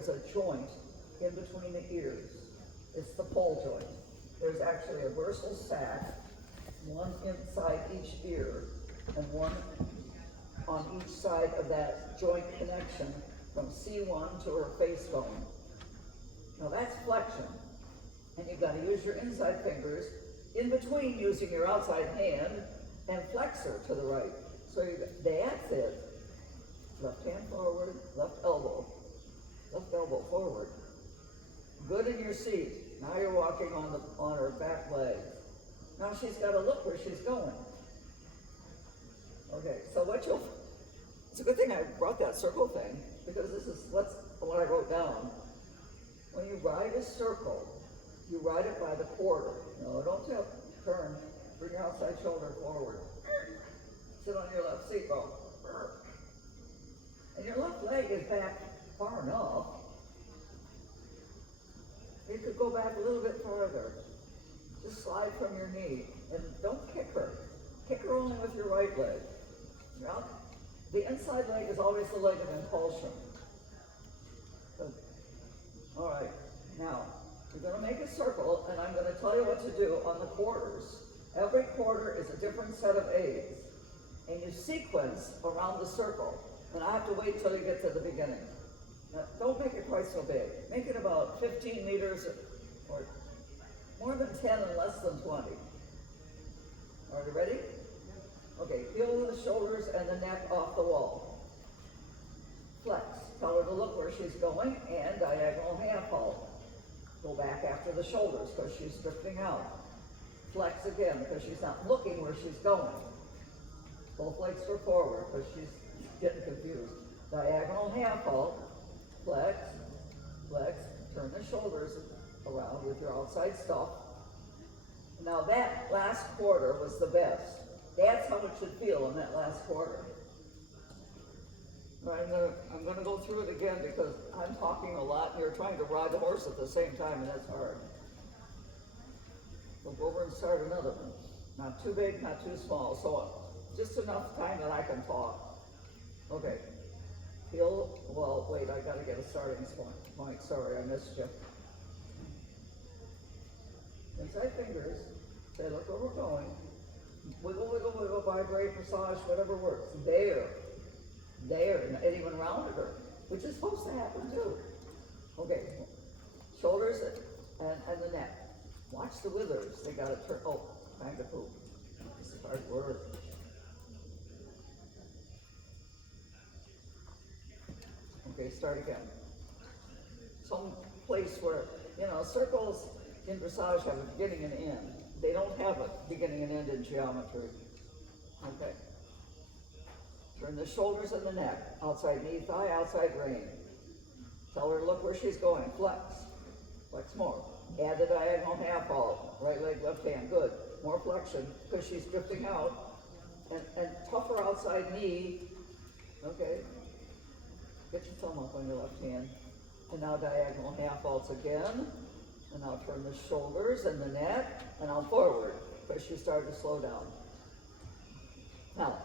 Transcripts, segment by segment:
there's a joint in between the ears. It's the pole joint. There's actually a dorsal sac, one inside each ear, and one on each side of that joint connection from C1 to her face bone. Now that's flexion. And you've got to use your inside fingers in between using your outside hand and flexor to the right. So that's it. Left hand forward, left elbow forward. Good in your seat. Now you're walking on her back leg. Now she's got to look where she's going. Okay, so it's a good thing I brought that circle thing, because this is what I wrote down. When you ride a circle, you ride it by the quarter. No, don't tip, turn, bring your outside shoulder forward. Sit on your left seat bone. And your left leg is back far enough. You could go back a little bit further. Just slide from your knee. And don't kick her. Kick her only with your right leg. Yeah? The inside leg is always the leg of impulsion. Good. All right. Now, you're going to make a circle, and I'm going to tell you what to do on the quarters. Every quarter is a different set of aids. And you sequence around the circle. And I have to wait till you get to the beginning. Now, don't make it quite so big. Make it about 15 meters or more than 10 and less than 20. Are you ready? Okay, peel the shoulders and the neck off the wall. Flex. Tell her to look where she's going, and diagonal half halt. Go back after the shoulders because she's drifting out. Flex again because she's not looking where she's going. Both legs are forward because she's getting confused. Diagonal half halt. Flex, flex, turn the shoulders around with your outside stuff. Now that last quarter was the best. That's how it should feel in that last quarter. Right, I'm gonna go through it again because I'm talking a lot and you're trying to ride the horse at the same time, and that's hard. We'll go over and start another one. Not too big, not too small, so just enough time that I can talk. Okay. Well, wait, I gotta get a starting point. Sorry, I missed you. Inside fingers, say, look where we're going. Wiggle, wiggle, wiggle, vibrate, massage, whatever works. There, and even rounded her, which is supposed to happen too. Okay, shoulders and the neck. Watch the withers, they gotta turn, oh, time to poop. This is a hard word. Okay, start again. Some place where, circles in dressage have a beginning and end. They don't have a beginning and end in geometry. Okay. Turn the shoulders and the neck. Outside knee, thigh, outside rein. Tell her to look where she's going. Flex. Flex more. Add the diagonal half halt. Right leg, left hand. Good. More flexion because she's drifting out. And tougher outside knee. Okay. Get your thumb up on your left hand. And now diagonal half halts again. And now turn the shoulders and the neck, and now forward, because you started to slow down. Now,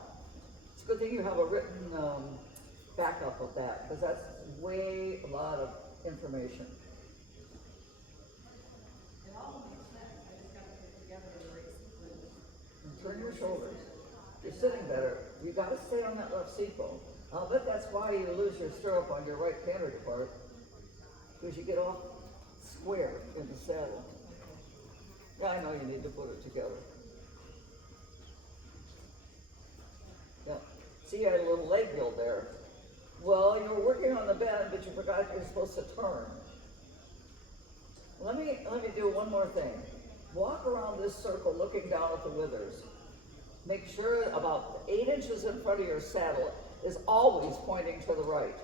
it's a good thing you have a written backup of that, because that's a lot of information. It all makes sense. I just got to put together the right sequence. And turn your shoulders. You're sitting better. You got to stay on that left seat bone. I'll bet that's why you lose your stirrup on your right canter part, because you get off square in the saddle. Yeah, I know you need to put it together. Yeah. See, you had a little leg build there. Well, you were working on the bend, but you forgot you're supposed to turn. Let me do one more thing. Walk around this circle looking down at the withers. Make sure about 8 inches in front of your saddle is always pointing to the right.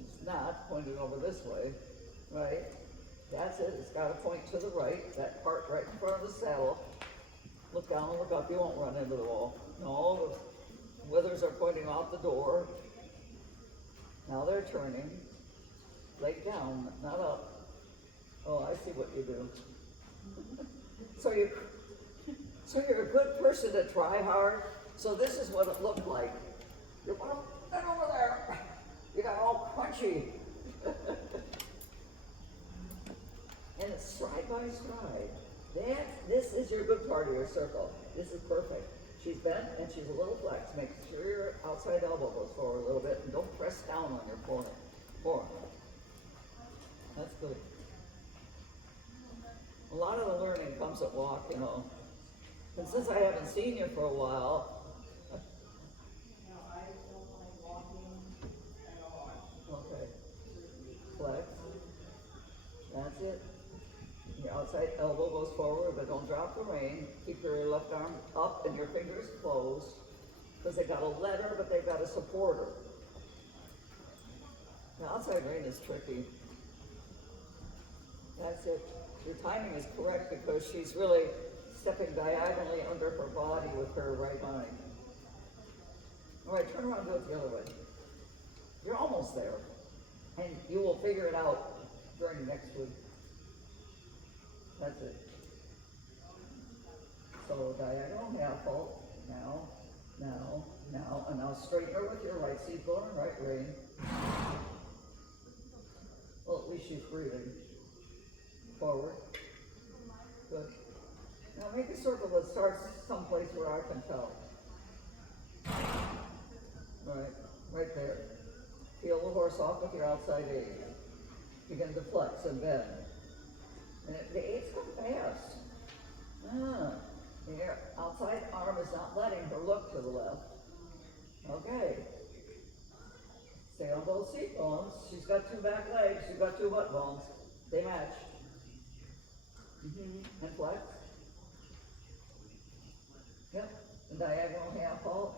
It's not pointing over this way, right? That's it, it's got to point to the right, that part right in front of the saddle. Look down and look up, you won't run into the wall. No, the withers are pointing out the door. Now they're turning. Leg down, not up. Oh, I see what you do. So you're a good person to try hard. So this is what it looked like. You're over there. You got all crunchy. stride by stride. This is your good part of your circle. This is perfect. She's bent and she's a little flexed. Make sure your outside elbow goes forward a little bit and don't press down on your forearm. That's good. A lot of the learning comes at walk, you know. And since I haven't seen you for a while, No, I don't like walking at all. okay, flex. That's it. Your outside elbow goes forward, but don't drop the rein. Keep your left arm up and your fingers closed, because they got a letter, but they've got a supporter. The outside rein is tricky. That's it. Your timing is correct because she's really stepping diagonally under her body with her right hind. All right, turn around and do it the other way. You're almost there, and you will figure it out during next week. That's it. So diagonal half halt, now, and now straighten her with your right seat bone and right rein. Well, at least she's breathing. Forward. Good. Now make a circle that starts someplace where I can tell. Right there. Feel the horse off with your outside aid. Begin to flex and bend. And the aids come fast. Your outside arm is not letting her look to the left. Okay. Stay on both seat bones. She's got two back legs. You've got two butt bones. They match. And flex. Yep. And diagonal half halt.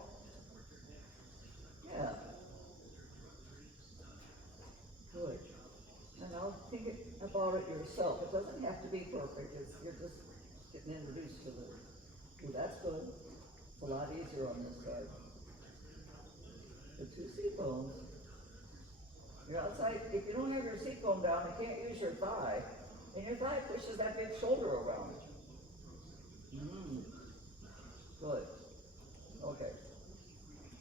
Yeah. Good. And now think about it yourself. It doesn't have to be perfect. You're just getting introduced to the. Ooh, that's good. It's a lot easier on this side. The two seat bones. Your outside, if you don't have your seat bone down, you can't use your thigh. And your thigh pushes that big shoulder around. Good. Okay.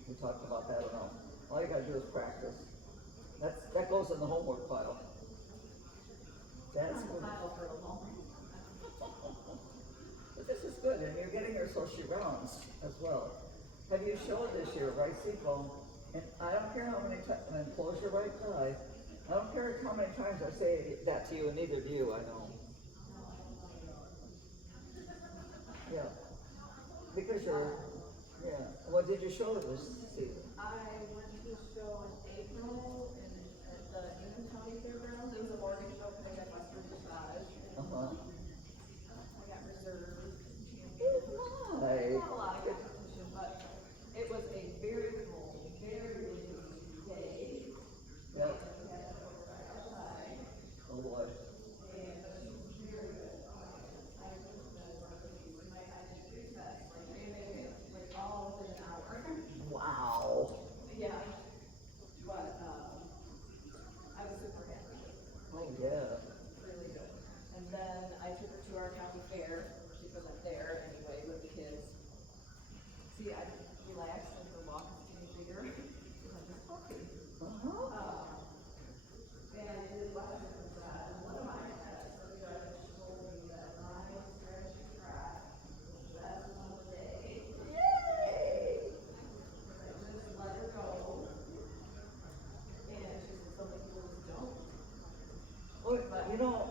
We talked about that enough. All you gotta do is practice. That goes in the homework file. That's good. For a moment. But this is good, and you're getting her so she rounds as well. Have you showed this year, right seat bone? And I don't care how many times, and close your right thigh. I don't care how many times I say that to you, and neither do you, I know. Yeah. Because what did you show this season? I went to a show in April at the England County Fairgrounds. It was a morning show because I got my first massage. I got reserved. Right. Not a lot of competition, but it was a very cold, very windy day. Yep. We had to go right outside. Oh boy. And she was very good. I did 3 tests, like all within an hour. Wow. Yeah, but, I was super happy, Oh yeah. really good. And then I took her to our county fair, she wasn't there anyway with the kids. See, I relaxed and her walk is getting bigger, because I'm just talking. And I did last with that, and one of my tests, the judge told me that my stretch and track was the best one of the day. Yay! I just let her go. And she said, some people just don't. Well, you know,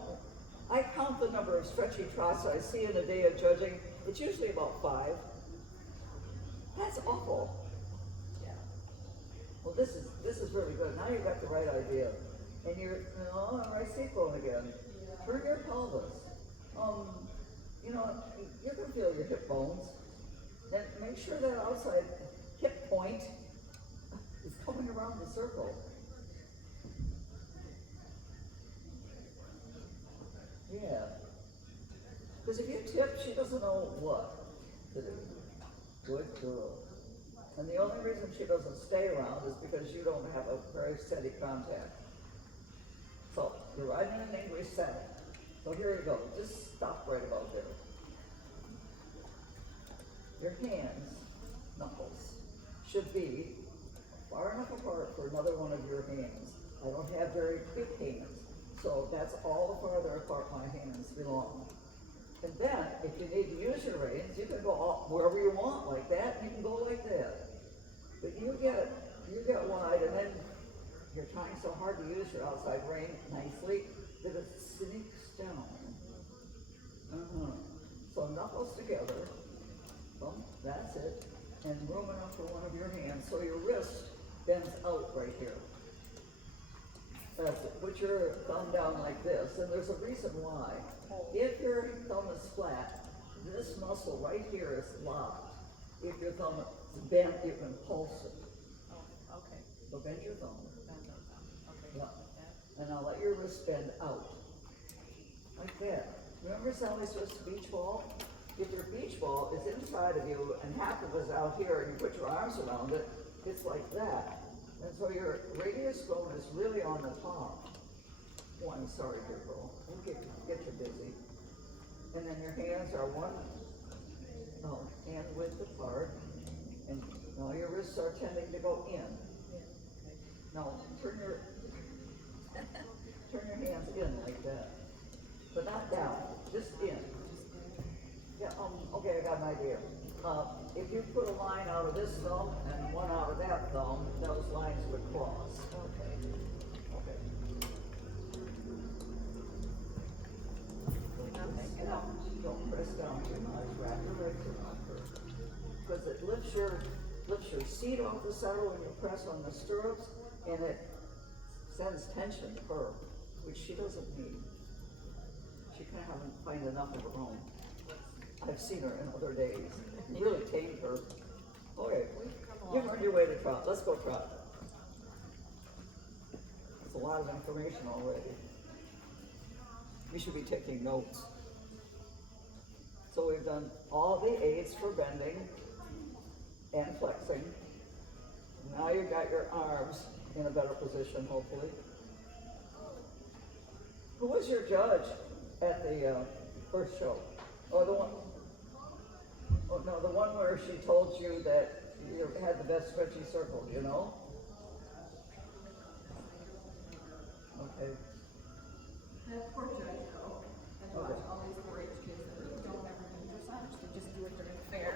I count the number of stretchy trots I see in a day of judging. It's usually about 5. That's awful. Yeah. Well, this is really good. Now you've got the right idea. And you're on right seat bone again. Turn your pelvis. You know, you can feel your hip bones. And make sure that outside hip point is coming around the circle. Yeah. Because if you tip, she doesn't know what to do. Good girl. And the only reason she doesn't stay around is because you don't have a very steady contact. So, you're riding an English saddle. So here you go. Just stop right about there. Your hands, knuckles, should be far enough apart for another one of your hands. I don't have very quick hands. So that's all the farther apart my hands belong. And then, if you need to use your reins, you can go all, wherever you want like that, and you can go like that. But you get wide, and then you're trying so hard to use your outside rein nicely that it sinks down. So knuckles together, that's it, and room enough for one of your hands, so your wrist bends out right here. That's it. Put your thumb down like this, and there's a reason why. If your thumb is flat, this muscle right here is locked. If your thumb is bent, you can pulse it. Oh, okay. So bend your thumb. Okay. Yeah. And now let your wrist bend out. Like that. Remember Sally's wrist beach ball? If your beach ball is inside of you and half of it is out here and you put your arms around it, it's like that. And so your radius bone is really on the top. Oh, I'm sorry, dear girl. We'll get you busy. And then your hands are hand width apart. And now your wrists are tending to go in. Now turn your hands in like that. But not down, just in. Yeah, okay, I got an idea. If you put a line out of this thumb and one out of that thumb, those lines would cross. Okay. Don't press down too much, wrap your legs around her. Because it lifts your seat off the saddle when you press on the stirrups, and it sends tension to her, which she doesn't need. She kind of hasn't find enough of her own. I've seen her in other days. Really tamed her. Okay, you've earned your way to trot. Let's go trot. That's a lot of information already. You should be taking notes. So we've done all the aids for bending and flexing. Now you've got your arms in a better position, hopefully. Who was your judge at the first show? Oh, the one where she told you that you had the best stretchy circle, you know? Okay. That poor judge, though. I watch all these 4-H kids that really don't ever do dressage. They just do it during the fair.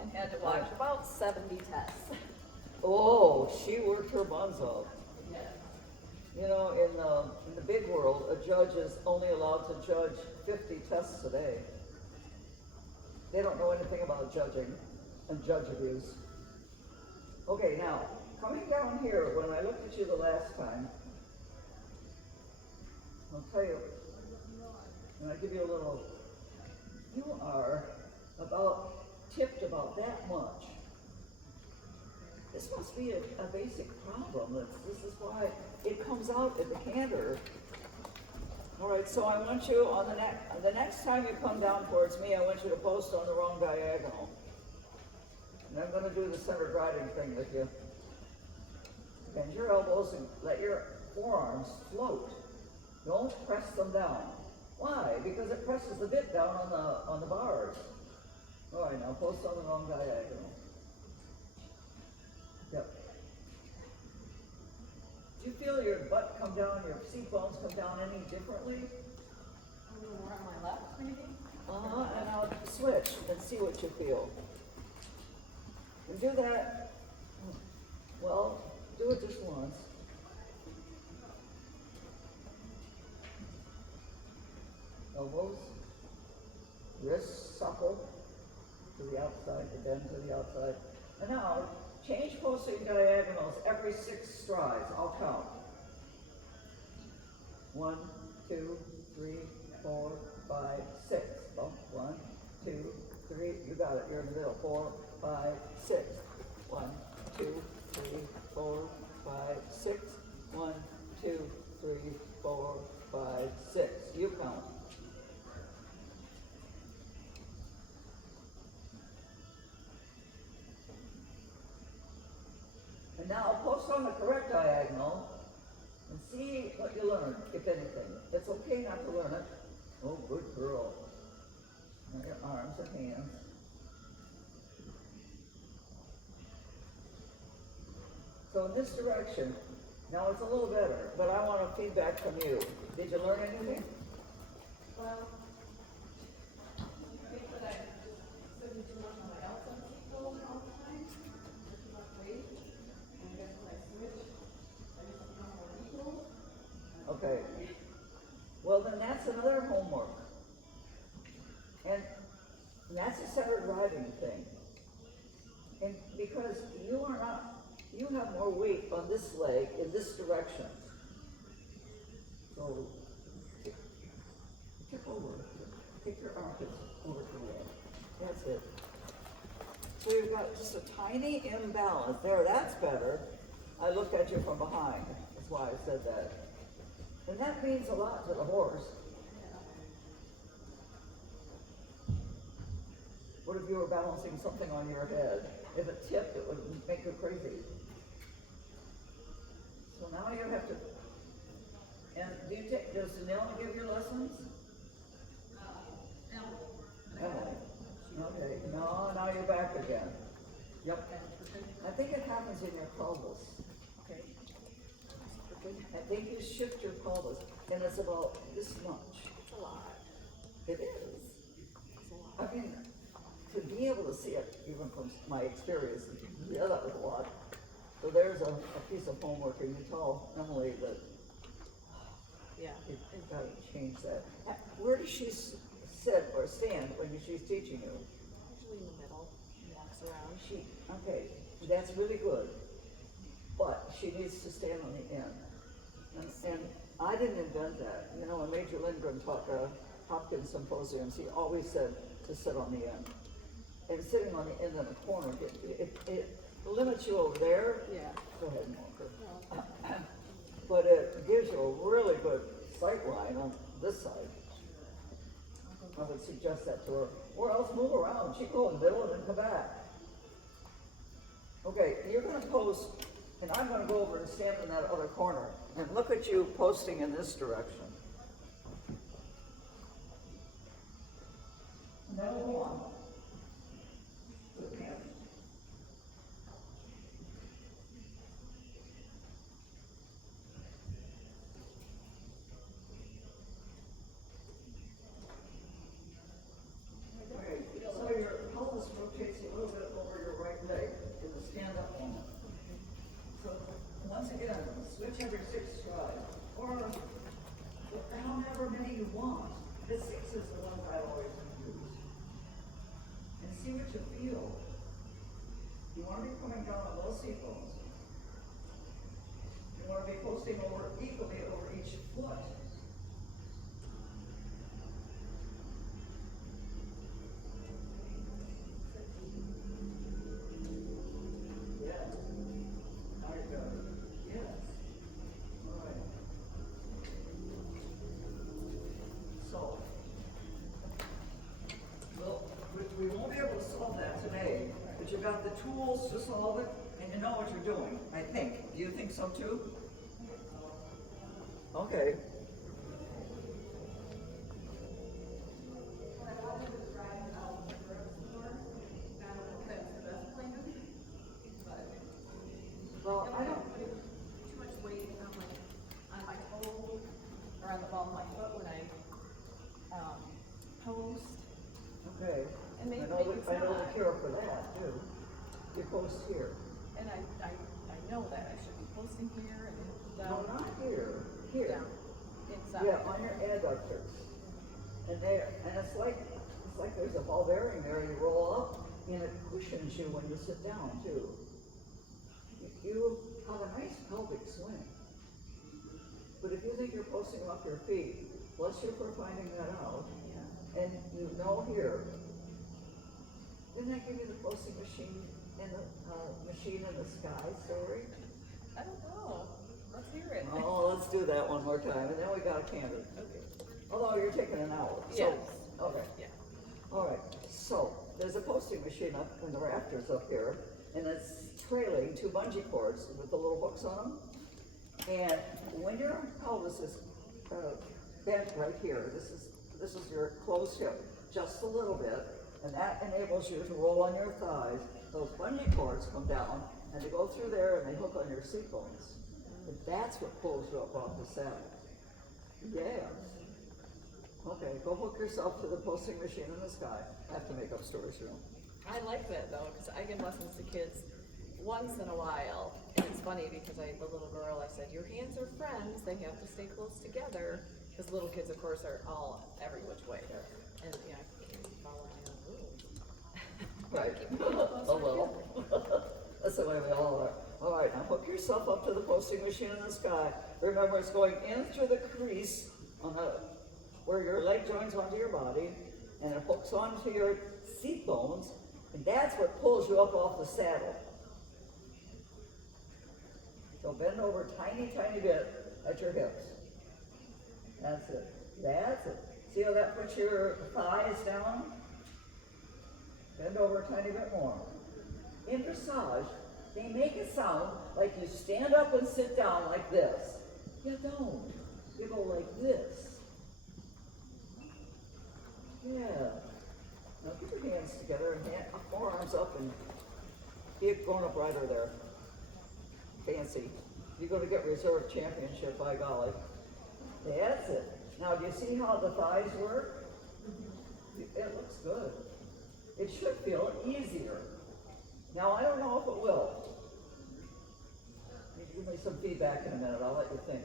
And had to watch about 70 tests. Oh, she worked her buns off. Yeah. You know, in the big world, a judge is only allowed to judge 50 tests a day. They don't know anything about judging and judge abuse. Okay, now, coming down here, when I looked at you the last time, I'll tell you, and I give you a little, you are tipped about that much. This must be a basic problem. This is why it comes out at the canter. All right, so I want you on the next time you come down towards me, I want you to post on the wrong diagonal. And I'm going to do the centered riding thing with you. Bend your elbows and let your forearms float. Don't press them down. Why? Because it presses the bit down on the bars. All right, now post on the wrong diagonal. Yep. Do you feel your butt come down, your seat bones come down any differently? A little more on my left, maybe? And I'll switch and see what you feel. And do that, well, do it just once. Elbows, wrists supple to the outside, the bend to the outside. And now, change posting diagonals every 6 strides. I'll count. 1, 2, 3, 4, 5, 6. Bump. 1, 2, 3. You got it. You're in the middle. 4, 5, 6. 1, 2, 3, 4, 5, 6. 1, 2, 3, 4, 5, 6. You count. And now post on the correct diagonal and see what you learn, if anything. It's okay not to learn it. Oh, good girl. And your arms and hands. So in this direction, Now it's a little better, but I want a feedback from you. Did you learn anything? Well, I think that I just sitting too much on my outside seat all the time, or too much weight. And I guess when I switch, I just become more equal. Okay. Well, then that's another homework. And that's a center driving thing. And because you are not, you have more weight on this leg in this direction. So, tip over. Take your armpits over to the leg. That's it. So you've got just a tiny imbalance. There, that's better. I looked at you from behind. That's why I said that. And that means a lot to the horse. What if you were balancing something on your head? If it tipped, it would make you crazy. So now you have to, and does Janelle give your lessons? No. Okay, no, now you're back again. Yep. I think it happens in your pelvis. Okay. I think you shift your pelvis, and it's about this much. It's a lot. It is. It's a lot. I mean, to be able to see it, even from my experience, yeah, that was a lot. So there's a piece of homework, and you tell Emily that Yeah. you've got to change that. Where does she sit or stand when she's teaching you? Usually in the middle. She walks around. Okay, that's really good, but she needs to stand on the end. And I didn't invent that. You know, when Major Lindgren taught the Hopkins symposiums, he always said to sit on the end. And sitting on the end in a corner, it limits you over there. Yeah. Go ahead and walk her. No. But it gives you a really good sight line on this side. I would suggest that to her. Or else move around. She go in the middle and then come back. Okay, you're going to post, and I'm going to go over and stand in that other corner. And look at you posting in this direction. And then we'll go on. Good man. Okay, so your pelvis rotates a little bit over your right leg in the stand-up moment. So once again, switch every 6 strides, or however many you want. The 6 is the one I always use. And see what you feel. You want to be coming down on those seat bones. You want to be posting over equally over each foot. Yes. Now you got it. Yes. All right. So, well, we won't be able to solve that today, but you've got the tools to solve it, and you know what you're doing, I think. Do you think so too? Okay. Well, I don't. Too much weight on my toe or on the ball of my foot when I post. Okay. And maybe I know it's the not. cure for that too. You post here. And I know that I should be posting here and No, down. not here. Here. Down. Inside. Yeah, on your adductors. And there, and it's like there's a ball bearing there. You roll up, and it cushions you when you sit down too. You have a nice pelvic swing. But if you think you're posting off your feet, bless you for finding that out. Yeah. And you know here, didn't I give you the posting machine in the machine in the sky story? I don't know. Let's hear it. Oh, let's do that one more time, and then we got a candidate. Okay. Although you're taking an hour. So, Yes. okay. Yeah. All right. So there's a posting machine up in the rafters up here, and it's trailing 2 bungee cords with the little hooks on them. And when your pelvis is bent right here, this is your closed hip, just a little bit, and that enables you to roll on your thighs. Those bungee cords come down, and they go through there, and they hook on your seat bones. And that's what pulls you up off the saddle. Yes. Okay, go hook yourself to the posting machine in the sky. I have to make up stories, you know. I like that though, because I give lessons to kids once in a while, and it's funny because the little girl, I said, your hands are friends, they have to stay close together, because little kids, of course, are all every which way, and yeah, I can't follow my own rules. Right. A little. That's the way we all are. All right, now hook yourself up to the posting machine in the sky. Remember, it's going in through the crease on where your leg joins onto your body, and it hooks onto your seat bones, and that's what pulls you up off the saddle. So bend over tiny, tiny bit at your hips. That's it. That's it. See how that puts your thighs down? Bend over a tiny bit more. In dressage, they make it sound like you stand up and sit down like this. You don't. You go like this. Yeah. Now get your hands together and forearms up and keep going up right there. Fancy. You're going to get reserve championship, by golly. That's it. Now, do you see how the thighs work? It looks good. It should feel easier. Now, I don't know if it will. You give me some feedback in a minute. I'll let you think.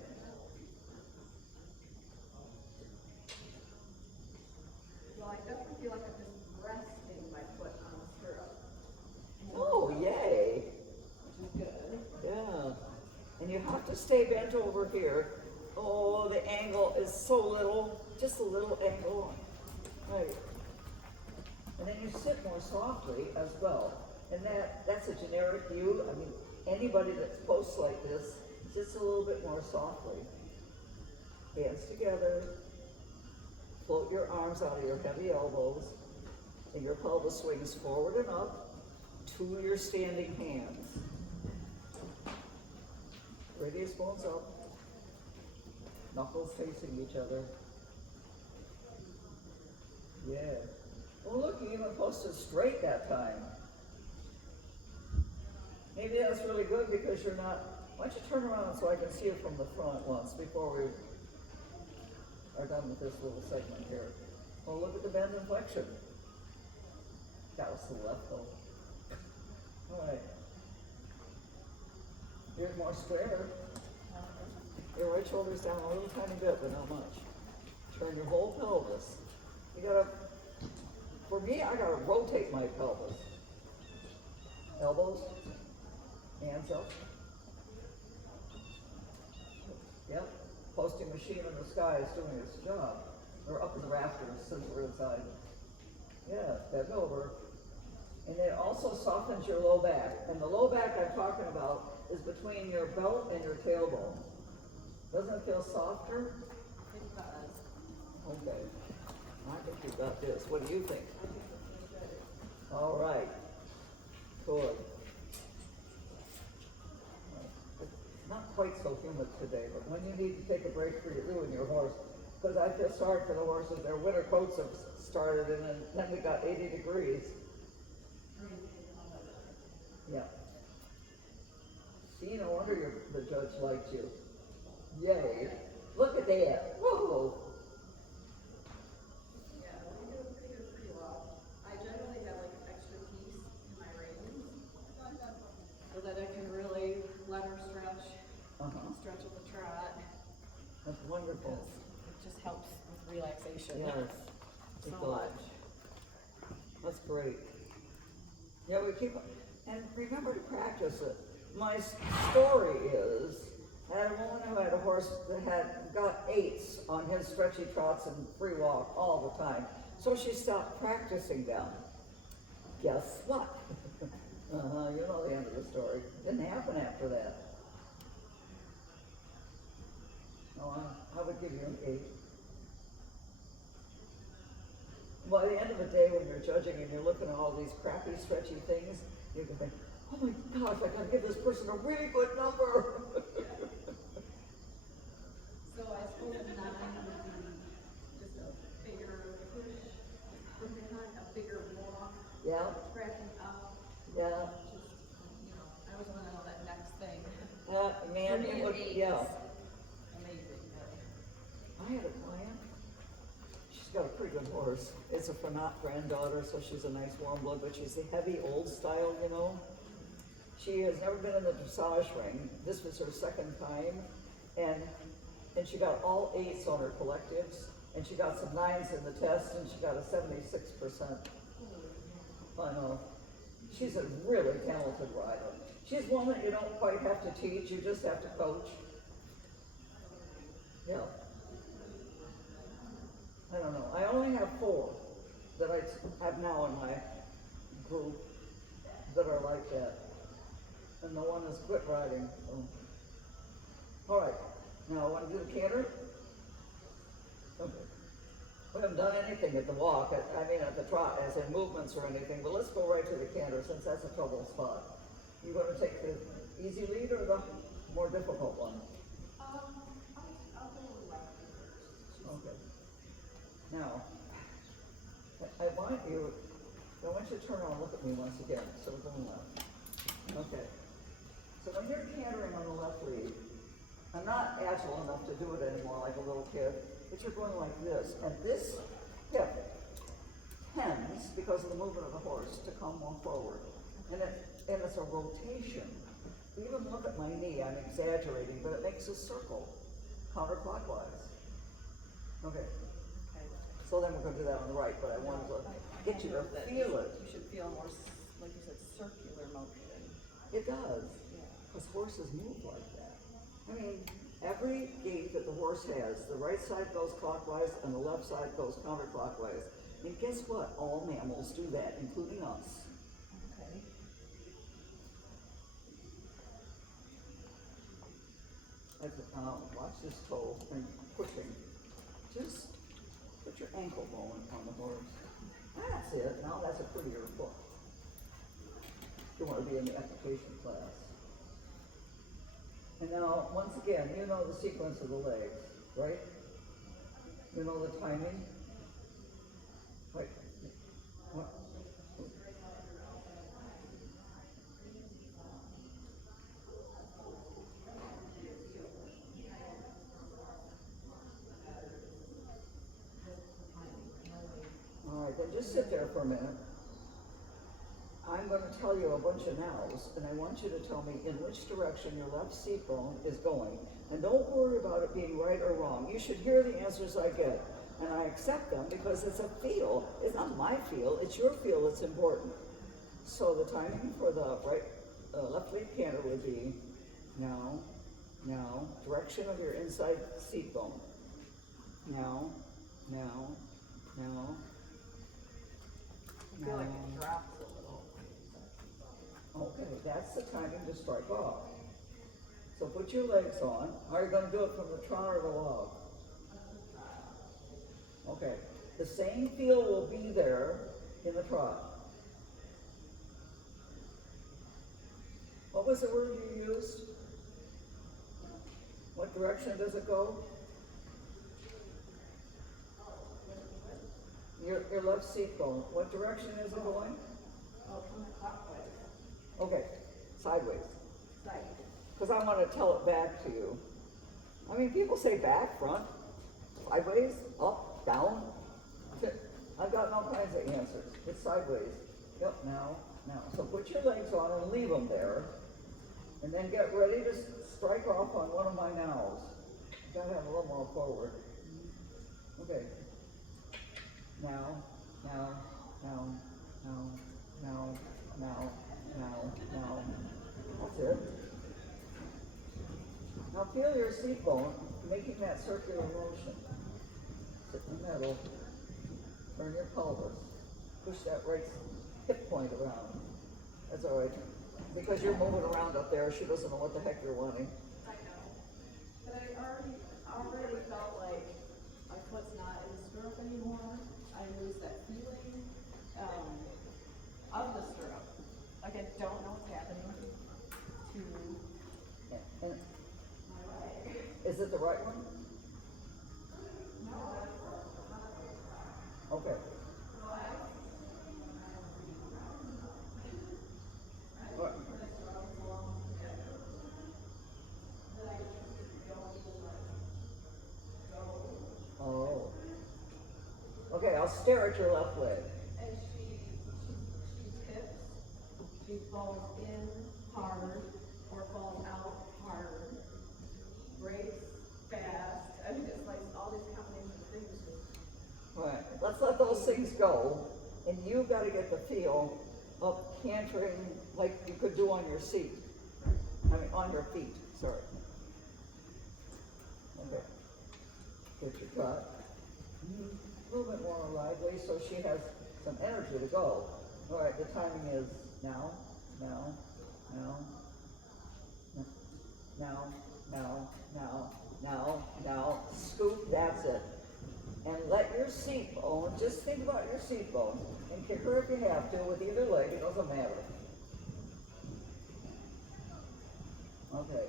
Well, I definitely feel like I'm just resting my foot on the stirrup. Oh, yay. Which is good. Yeah. And you have to stay bent over here. Oh, the angle is so little. Just a little angle. Right. And then you sit more softly as well. And that's a generic view. I mean, anybody that posts like this, just a little bit more softly. Hands together. Float your arms out of your heavy elbows. And your pelvis swings forward and up to your standing hands. Radius bones up. Knuckles facing each other. Yeah. Oh, look, you even posted straight that time. Maybe that's really good because you're not. Why don't you turn around so I can see it from the front once before we are done with this little segment here. Oh, look at the bend and flexion. That was the left though. All right. Here's more square. Your right shoulder's down a little tiny bit, but not much. Turn your whole pelvis. You gotta, for me, I gotta rotate my pelvis. Elbows, hands up. Yep, posting machine in the sky is doing its job. We're up in the rafters since we're inside. Yeah, bend over. And it also softens your low back. And the low back I'm talking about is between your belt and your tailbone. Doesn't it feel softer? It does. Okay. I think you got this. What do you think? All right. Good. It's not quite so humid today, but when you need to take a break for you and your horse, because I feel sorry for the horses, their winter coats have started and then we got 80 degrees. Yeah. See, no wonder the judge liked you. Yay. Look at that. Whoa. Yeah, when I do a pretty good pre-walk, I generally have like an extra piece in my reins so that I can really let her stretch at the trot. That's wonderful. It just helps with relaxation. Yes. So It much. does. That's great. Yeah, we keep, and remember to practice it. My story is, I had a woman who had a horse that had got 8s on his stretchy trots and free walk all the time. So she stopped practicing them. Guess what? You know the end of the story. Didn't happen after that. No, I would give you an 8. By the end of the day, when you're judging and you're looking at all these crappy, stretchy things, you can think, oh my gosh, I gotta give this person a really good number. So I suppose a 9 would be just a bigger push, a bigger walk, Yeah, scratching up. yeah. Just, I always want to know that next thing. Man, For me, it would, an 8 good horse. It's a Fanat granddaughter, so she's a nice warm blood, but she's the heavy old style, you know. She has never been in the dressage ring. This was her second time, and she got all 8s on her collectives, and she got some 9s in the test, and she got a 76% final. She's a really talented rider. She's one that you don't quite have to teach, you just have to coach. Yeah. I don't know. I only have 4 that I have now in my group that are like that. And the one has quit riding. So. All right. Now, want to do the canter? Okay. We haven't done anything at the walk, I mean at the trot, as in movements or anything, but let's go right to the canter since that's a trouble spot. You going to take the easy lead or the more difficult one? I'll go left first. Okay. Now, I want you to turn on and look at me once again. So we're going left. Okay. So when you're cantering on the left lead, I'm not agile enough to do it anymore like a little kid, but you're going like this. And this hip tends, because of the movement of the horse, to come more forward. And it's a rotation. Even look at my knee, I'm exaggerating, but it makes a circle counterclockwise. Okay. So then we're going to do that on the right, but I wanted to get you to feel it. You should feel more, like you said, circular motion. It does, because horses move like that. I mean, every gait that the horse has, the right side goes clockwise and the left side goes counterclockwise. And guess what? All mammals do that, including us. Okay. Watch this toe and pushing. Just put your ankle bone on the horse. That's it. Now that's a prettier foot. You want to be in the application class. And now, once again, you know the sequence of the legs, right? You know the timing? Wait. What? All right, then just sit there for a minute. I'm going to tell you a bunch of nows, and I want you to tell me in which direction your left seat bone is going. And don't worry about it being right or wrong. You should hear the answers I get, and I accept them because it's a feel. It's not my feel, it's your feel that's important. So the timing for the left lead canter would be now, now, direction of your inside seat bone. Now, now, now. I feel like it drops a little. Okay, that's the timing to strike off. So put your legs on. Are you going to do it from the trot or the log? Okay, the same feel will be there in the trot. What was the word you used? What direction does it go? Your left seat bone. What direction is it going? Oh, clockwise. Okay, sideways. Side. Because I want to tell it back to you. I mean, people say back, front, sideways, up, down. I've got all kinds of answers. It's sideways. Yep, now, now. So put your legs on and leave them there. And then get ready to strike off on one of my nows. You gotta have a little more forward. Okay. Now, now, now, now, now, now, now, now. That's it. Now feel your seat bone making that circular motion. Sit in the middle. Turn your pelvis. Push that right hip point around. That's all right. Because you're moving around up there, she doesn't know what the heck you're wanting. I know. But I already felt like my foot's not in the stirrup anymore. I lose that feeling of the stirrup. Like I don't know what's happening to And my leg. is it the right one? No. Okay. All right. Okay, I'll stare at your left leg. And she tips, she falls in hard or falls out hard, breaks fast. I mean, it's like all these combinations of things. Right, let's let those things go, and you've got to get the feel of cantering like you could do on your seat. I mean, on your feet, sorry. Okay. Get your cut. A little bit more lively so she has some energy to go. All right, the timing is now, now, now, now, now, now, now, now. Scoop, that's it. And let your seat bone, just think about your seat bone, and kick her if you have to with either leg, it doesn't matter. Okay.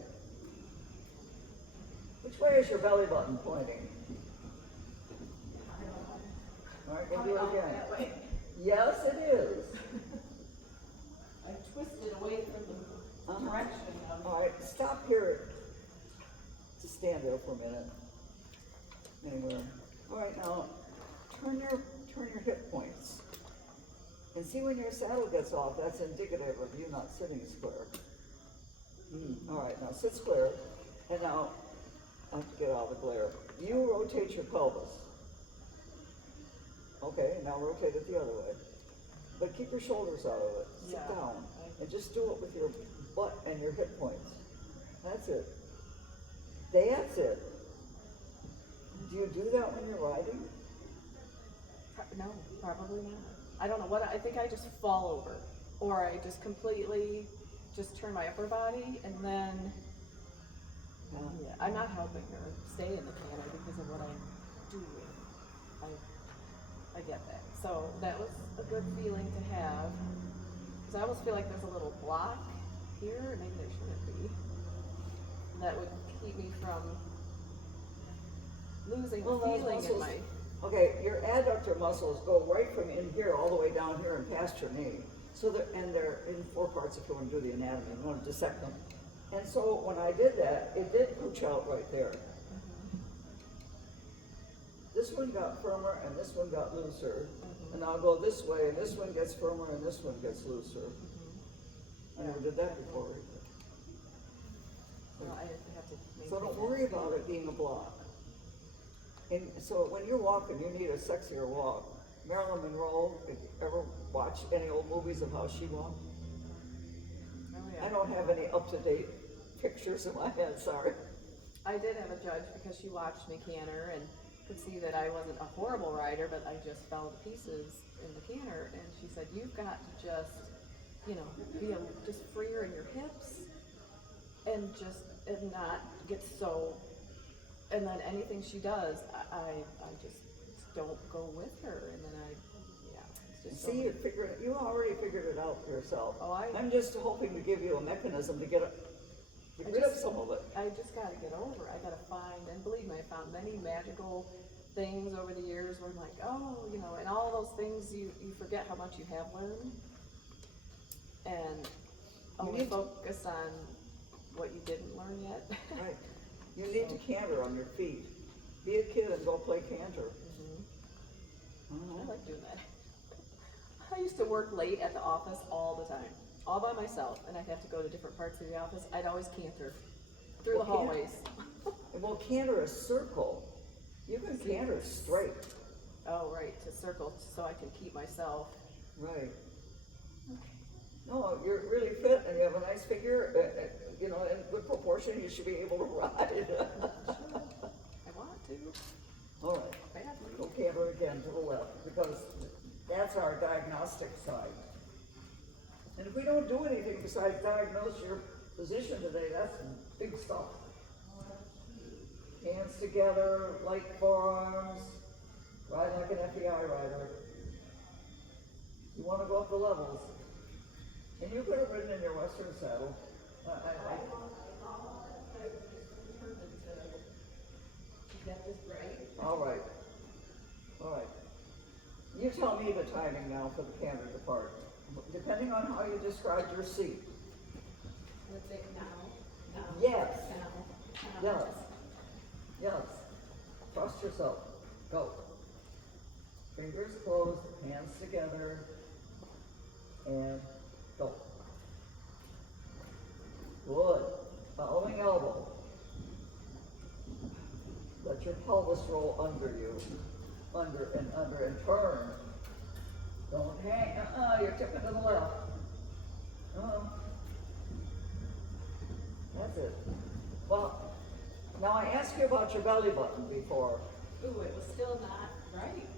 Which way is your belly button pointing? All right, we'll do it again. That way. Yes, it is. I twisted away from the direction of All right, stop here. Just stand there for a minute. Anywhere. All right, now turn your hip points. And see when your saddle gets off, that's indicative of you not sitting square. All right, now sit square. And now, I have to get out of the glare. You rotate your pelvis. Okay, now rotate it the other way. But keep your shoulders out of it. Sit Yeah. down. And just do it with your butt and your hip points. That's it. That's it. Do you do that when you're riding? No, probably not. I don't know what, I think I just fall over. Or I just completely just turn my upper body and then, yeah, I'm not helping her stay in the canter because of what I'm doing. I get that. So that was a good feeling to have. Because I almost feel like there's a little block here, maybe there shouldn't be. That would keep me from losing the those feeling in muscles, my. okay, your adductor muscles go right from in here all the way down here and past your knee. So they're in 4 parts if you want to do the anatomy, you want to dissect them. And so when I did that, it did pooch out right there. This one got firmer and this one got looser. And I'll go this way and this one gets firmer and this one gets looser. I never did that before. Well, I have to maintain So don't that. worry about it being a block. And so when you're walking, you need a sexier walk. Marilyn Monroe, if you ever watch any old movies of how she walked? Oh, yeah. I don't have any up-to-date pictures in my head, sorry. I did have a judge because she watched me canter and could see that I wasn't a horrible rider, but I just fell to pieces in the canter. And she said, "You've got to just, be just freer in your hips and not get so." And then anything she does, I just don't go with her. And then it's just. See, you already figured it out for yourself. Oh, I'm just hoping to give you a mechanism to get rid of some of it. I just gotta get over it. I gotta find, and believe me, I found many magical things over the years where I'm like, oh, and all those things you forget how much you have learned. And only focus on what you didn't learn yet. Right. You need to canter on your feet. Be a kid and go play canter. I like doing that. I used to work late at the office all the time, all by myself, and I'd have to go to different parts of the office. I'd always canter through the hallways. Well, canter a circle. You can canter straight. Oh, right, to circle so I can keep myself. Right. No, you're really fit and you have a nice figure, in good proportion, you should be able to ride. I want to. All right, Badly. go canter again to the left, because that's our diagnostic side. And if we don't do anything besides diagnose your position today, that's big stuff. Hands together, light forearms, ride like an FBI rider. You want to go up the levels. And you could have ridden in your Western saddle. All right. All right. You tell me the timing now for the canter depart. Depending on how you described your seat. Let's say now. Yes. Now. Yes. Yes. Trust yourself. Go. Fingers closed, hands together, and go. Good. Following elbow. Let your pelvis roll under you. Under, and turn. Don't hang. You're tipping to the left. That's it. Well, now I asked you about your belly button before. Ooh, it was still not right.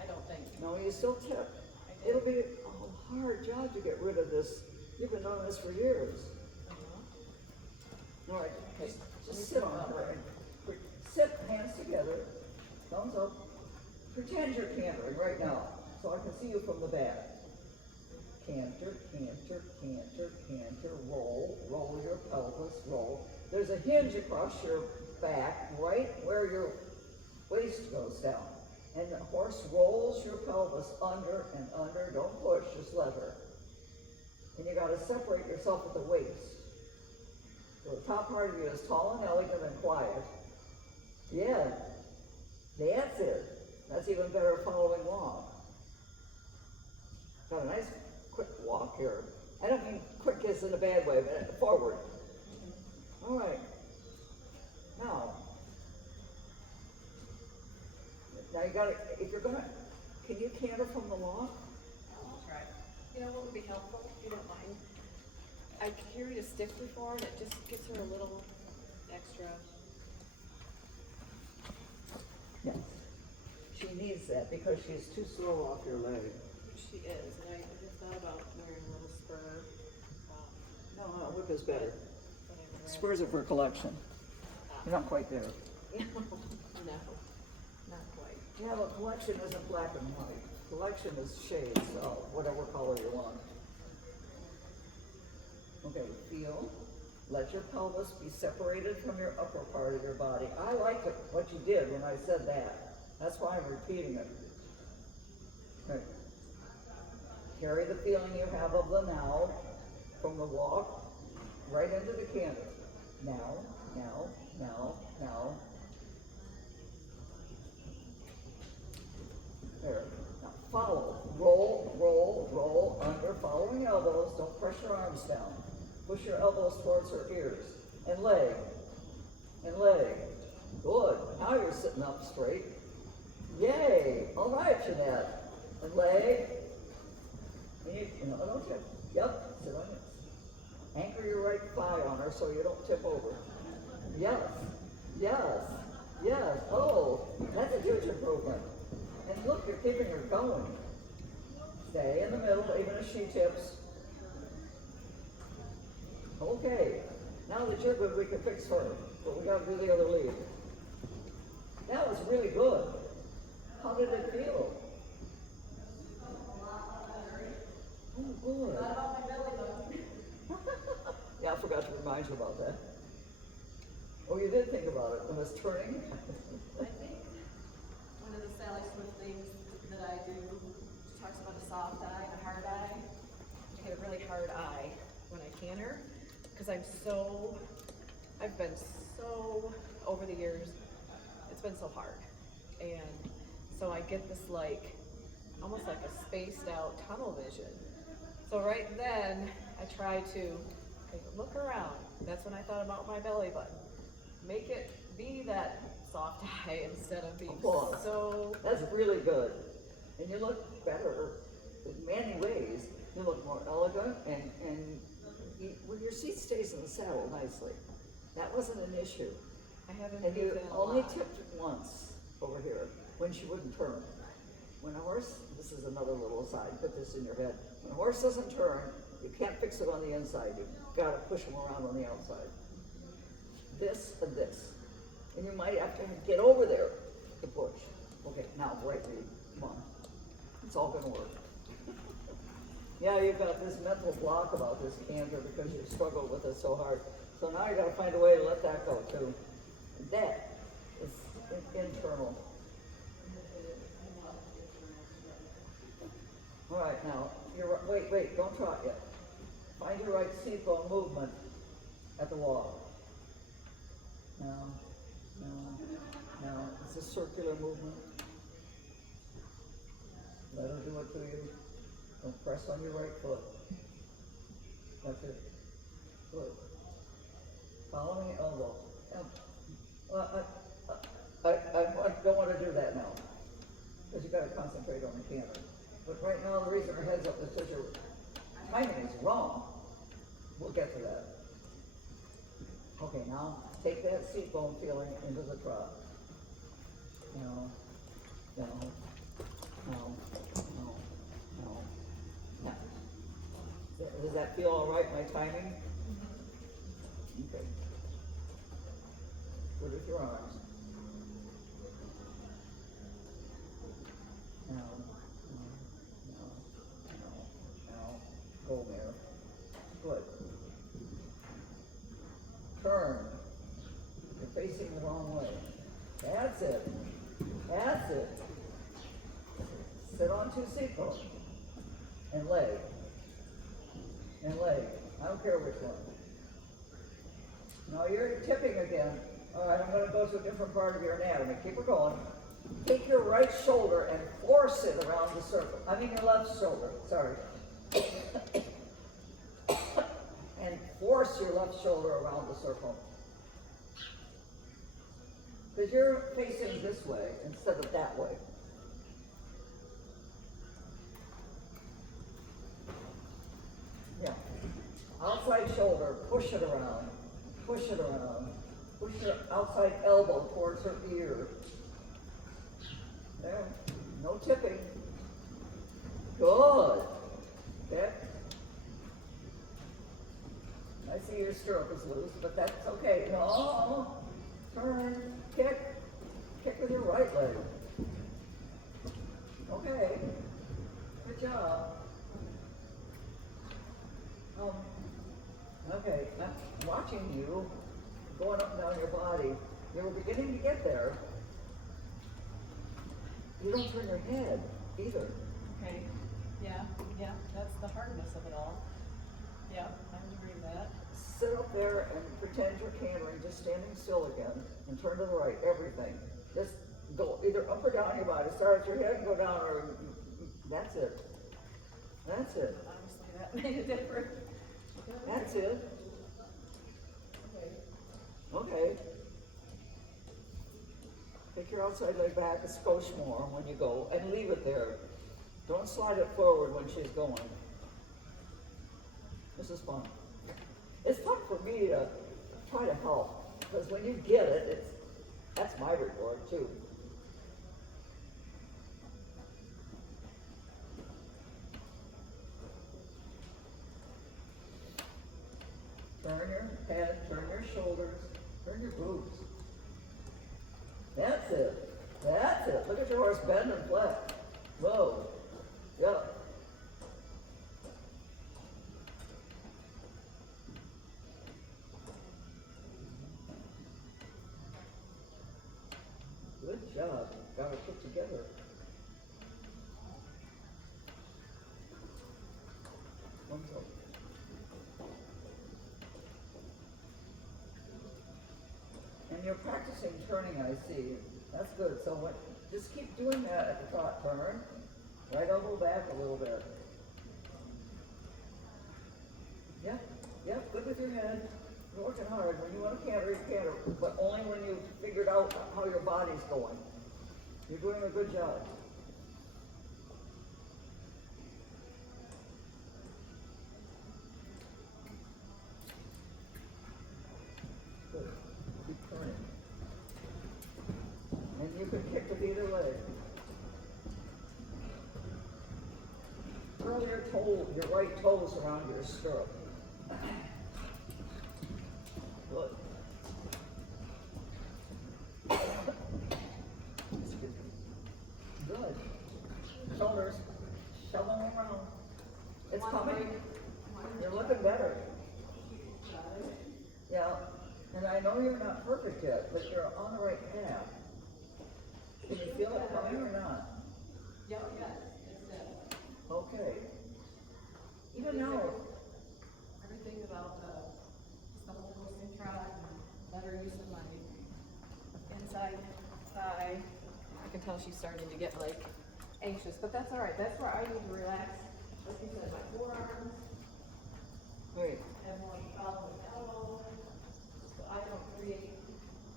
I don't think. No, you still tip. It'll be a hard job to get rid of this. You've been doing this for years. All right, just sit on her. Sit, hands together, thumbs up. Pretend you're cantering right now, so I can see you from the back. Canter, canter, canter, canter, roll, roll your pelvis, roll. There's a hinge across your back, right where your waist goes down. And the horse rolls your pelvis under and under. Don't push, just let her. And you gotta separate yourself at the waist. So the top part of you is tall and elegant and quiet. Yeah, that's it. That's even better following along. Got a nice quick walk here. I don't mean quick as in a bad way, but forward. All right. Now you gotta, if you're gonna, can you canter from the loft? I'll try. You know what would be helpful, if you don't mind? I carried a stick before and it just gives her a little extra. Yes. She needs that because she's too slow off your leg. She is, and I just thought about wearing a little spur. No, whip is better. Whatever. Spurs are for collection. You're not quite there. No, not quite. Yeah, but collection isn't black and white. Collection is shades, so whatever color you want. Okay, feel. Let your pelvis be separated from your upper part of your body. I liked it, what you did when I said that. That's why I'm repeating it. Okay. Carry the feeling you have of the now from the walk right into the canter. Now, now, now, now. There. Now follow. Roll, roll, roll under, following elbows. Don't press your arms down. Push your elbows towards her ears. And leg. And leg. Good. Now you're sitting up straight. Yay! All right, Jeanette. And leg. And you know, don't tip. Yep. Sit on it. Anchor your right thigh on her so you don't tip over. Yes. Yes. Yes. Oh, that's a huge improvement. And look, you're keeping her going. Stay in the middle, even if she tips. Okay. Now that you're good, we can fix her. But we got to do the other lead. That was really good. How did it feel? Oh, good. Yeah, I forgot to remind you about that. Oh, you did think about it when it's turning? I think one of the Sally Swift things that I do, she talks about a soft eye and a hard eye. I get a really hard eye when I canter, because I've been so, over the years, it's been so hard. And so I get this almost like a spaced out tunnel vision. So right then, I try to look around. That's when I thought about my belly button. Make it be that soft eye instead of being so. That's really good. And you look better in many ways. You look more elegant and well, your seat stays in the saddle nicely. That wasn't an issue. I haven't. And you only tipped once over here when she wouldn't turn. When a horse, this is another little aside, put this in your head. When a horse doesn't turn, you can't fix it on the inside. You've got to push them around on the outside. This and this. And you might have to get over there to push. Okay, now right lead. Come on. It's all gonna work. Yeah, you've got this mental block about this canter because you struggled with it so hard. So now you gotta find a way to let that go too. And that is internal. All right, now, wait, don't trot yet. Find your right seat bone movement at the wall. Now, it's a circular movement. Let her do it to you. Don't press on your right foot. That's it. Good. Following the elbow. I don't want to do that now. Because you gotta concentrate on the canter. But right now, the reason her head's up is because your timing is wrong. We'll get to that. Okay, now take that seat bone feeling into the trot. No, no, no, no, no, no. Does that feel all right, my timing? Okay. Good with your arms. No, no, no, no, no. Go there. Good. Turn. You're facing the wrong way. That's it. That's it. Sit on two seat bones. And leg. And leg. I don't care which one. Now you're tipping again. All right, I'm going to go to a different part of your anatomy. Keep it going. Take your right shoulder and force it around the circle. I mean your left shoulder. Sorry. And force your left shoulder around the circle. Because you're facing this way instead of that way. Yeah. Outside shoulder, push it around. Push it around. Push your outside elbow towards her ear. There. No tipping. Good. Okay. I see your stirrup is loose, but that's okay. No. Turn. Kick. Kick with your right leg. Okay. Good job. Okay, I'm watching you going up and down your body. You were beginning to get there. You don't turn your head either. Okay, yeah, that's the hardness of it all. Yeah, I would agree with that. Sit up there and pretend you're cantering, just standing still again, and turn to the right, everything. Just go either up or down your body. Start at your head and go down, or that's it. That's it. Obviously, that made a difference. That's it. Okay. Okay. Take your outside leg back a skosh more when you go, and leave it there. Don't slide it forward when she's going. This is fun. It's fun for me to try to help, because when you get it, that's my reward too. Turn your head, turn your shoulders, turn your boobs. That's it. That's it. Look at your horse bend and flex. Whoa. Yep. Good job. Got it put together. One go. And you're practicing turning, I see. That's good. So what? Just keep doing that at the top. Turn. Right elbow back a little bit. Yep. Yep. Good with your head. You're working hard. When you want to canter, you canter. But only when you've figured out how your body's going. You're doing a good job. Good. Keep turning. And you can kick with either leg. Curl your toe, your right toes around your stirrup. Good. Good. Shoulders. Shove them around. It's coming. You're looking better. Yeah. And I know you're not perfect yet, but you're on the right path. Can you feel it coming or not? Yeah, yes, it's good. Okay. Even now, Everything about just the whole listening trot and better use of my inside thigh. I can tell she's starting to get like anxious, but that's all right. That's where I need to relax. Like you said, my forearms Great. and more following elbow, so I don't create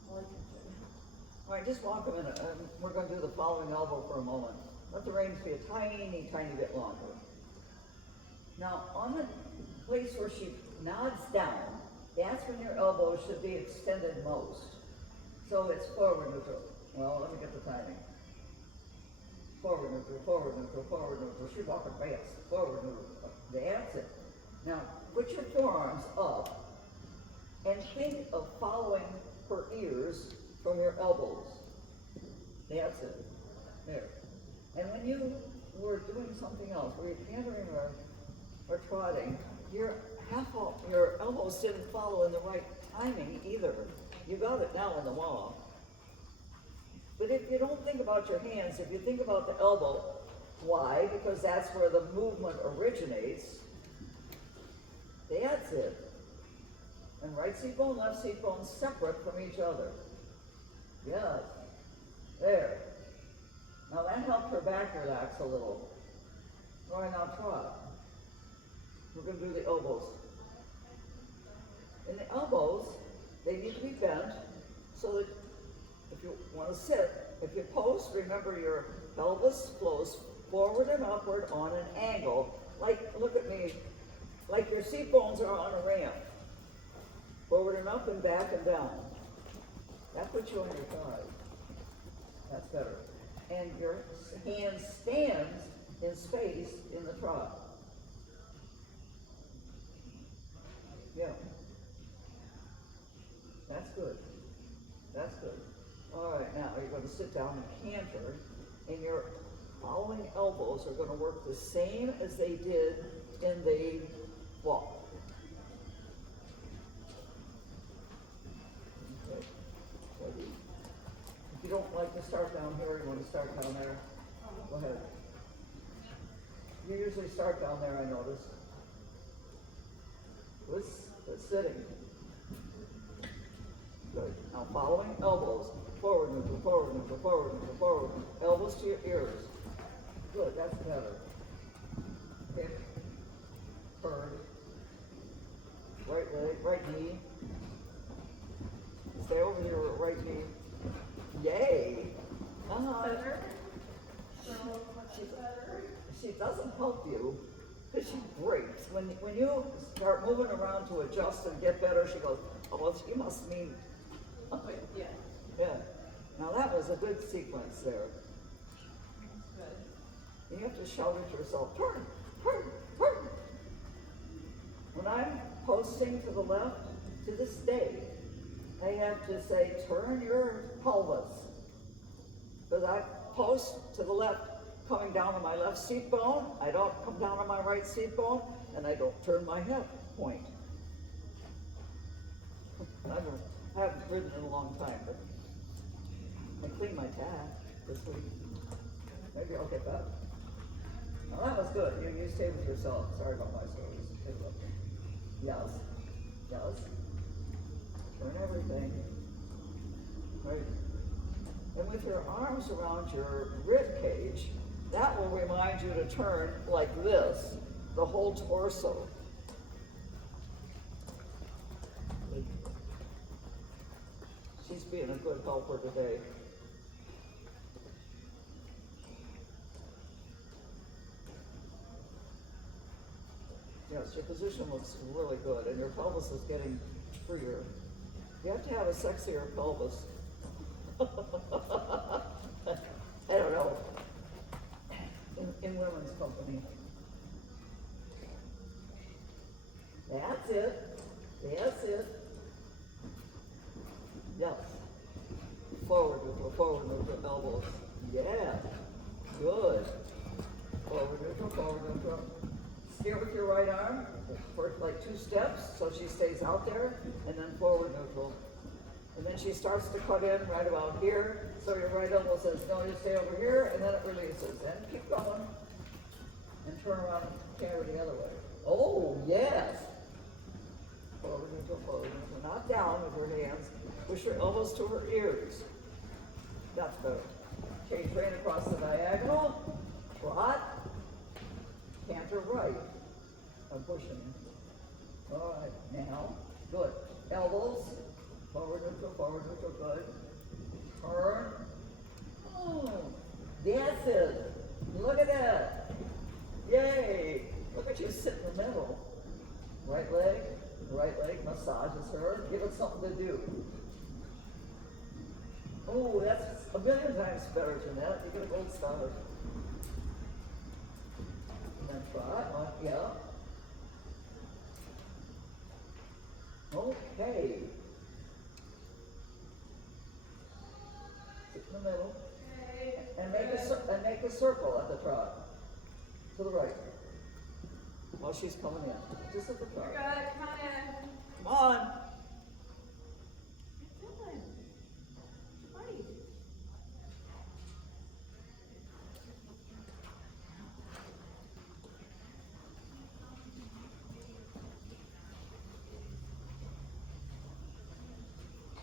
more tension. All right, just walk a minute, and we're going to do the following elbow for a moment. Let the reins be a tiny, tiny bit longer. Now, on the place where she nods down, that's when your elbow should be extended most. So it's forward neutral. Well, let me get the timing. Forward neutral, forward neutral, forward neutral. She's walking fast. Forward neutral. That's it. Now, put your forearms up and think of following her ears from your elbows. That's it. There. And when you were doing something else, where you're cantering or trotting, your elbows didn't follow in the right timing either. You got it now in the walk. But if you don't think about your hands, if you think about the elbow, why? Because that's where the movement originates. That's it. And right seat bone, left seat bone separate from each other. Yes. There. Now that helped her back relax a little. All right, now trot. We're going to do the elbows. And the elbows, they need to be bent so that if you want to sit, if you post, remember your pelvis flows forward and upward on an angle. Like, look at me, like your seat bones are on a ramp. Forward and up and back and down. That puts you on your thigh. That's better. And your hand stands in space in the trot. Yeah. That's good. That's good. All right, now you're going to sit down and canter, and your following elbows are going to work the same as they did in the walk. Okay. Ready. If you don't like to start down here, you want to start down there, go ahead. You usually start down there, I notice. Good sitting. Good. Now following elbows. Forward neutral, forward neutral, forward neutral, forward neutral. Elbows to your ears. Good, that's better. Kick. Turn. Right leg, right knee. Stay over your right knee. Yay! Better. She doesn't help you because she breaks. When you start moving around to adjust and get better, she goes, oh, well, she must mean. Yeah. Yeah. Now that was a good sequence there. Good. You have to shout at yourself, turn, turn, turn. When I'm posting to the left, to this day, I have to say, turn your pelvis. Because I post to the left, coming down on my left seat bone, I don't come down on my right seat bone, and I don't turn my hip point. I haven't ridden in a long time, but I cleaned my tab this week. Maybe I'll get better. Well, that was good. You stay with yourself. Sorry about my stories. Take a look. Yes. Yes. Turn everything. Right. And with your arms around your rib cage, that will remind you to turn like this, the whole torso. She's being a good helper today. Yes, your position looks really good, and your pelvis is getting freer. You have to have a sexier pelvis. I don't know. In women's company. That's it. That's it. Yes. Forward neutral, elbows. Yeah. Good. Forward neutral. Steer with your right arm for like 2 steps so she stays out there, and then forward neutral. And then she starts to cut in right about here, so your right elbow says, no, you stay over here, and then it releases. And keep going. And turn around and canter the other way. Oh, yes. Forward neutral. Not down with your hands. Push your elbows to her ears. That's better. Okay, train across the diagonal. massages her. Give it something to do. Oh, that's a million times better, Jeanette. You get a gold star. And then trot on, yeah. Okay. Sit in the middle. Okay. And make a circle at the trot. To the right. While she's coming in. Just at the You're trot. good. Come on in. Come on. Good. Right.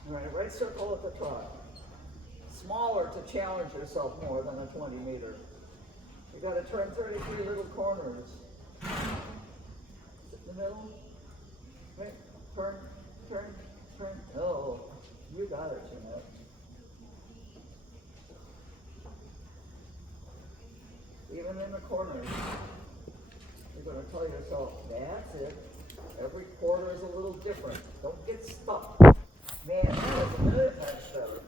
All right, right circle at the trot. Smaller to challenge yourself more than a 20 meter. You got to turn 33 little corners. Sit in the middle. Right, turn, turn, turn. Oh, you got it, Jeanette. Even in the corners, you're going to tell yourself, that's it. Every quarter is a little different. Don't get stuck. Man, that was a minute much better.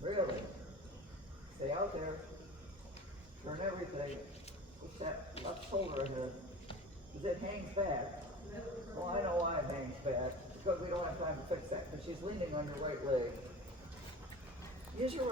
Really. Stay out there. Turn everything. Push that left shoulder ahead. Because it hangs back. Well, I know why it hangs back. Because we don't have time to fix that. Because she's leaning on your right leg. Use your